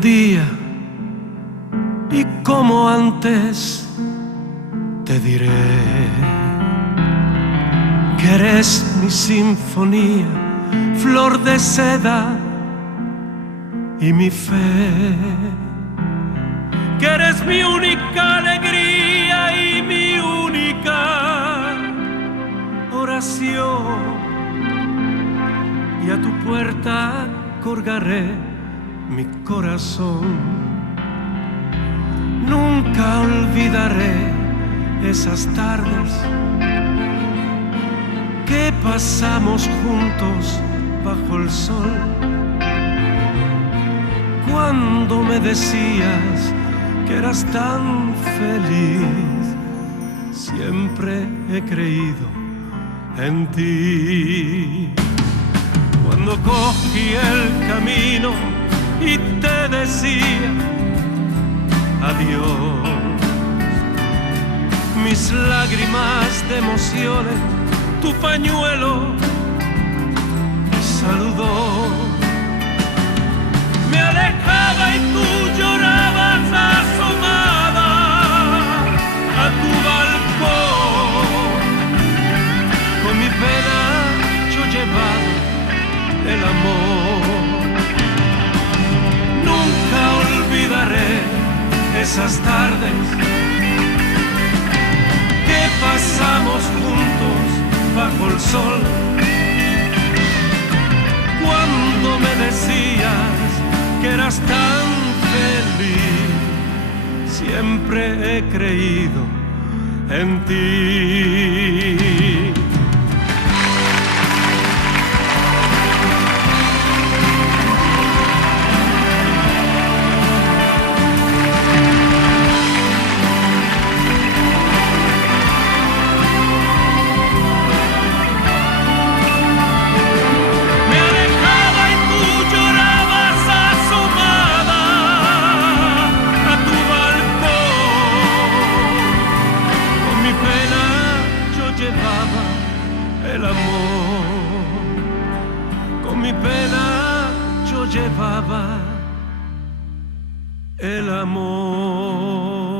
un día y como antes te diré que eres mi sinfonía, flor de seda y mi fe, que eres mi única alegría y mi única oración, y a tu puerta colgaré mi corazón. Nunca olvidaré esas tardes que pasamos juntos bajo el sol, cuando me decías que eras tan feliz. Siempre he creído en ti. Cuando cogí el camino y te decía adiós, mis lágrimas de emociones tu pañuelo saludó. Me alejaba y tú llorabas asomada a tu balcón. Con mi pena yo llevaba el amor. Nunca olvidaré esas tardes que pasamos juntos bajo el sol, cuando me decías que eras tan feliz. Siempre he creído en ti. El amor, con mi pena yo llevaba el amor.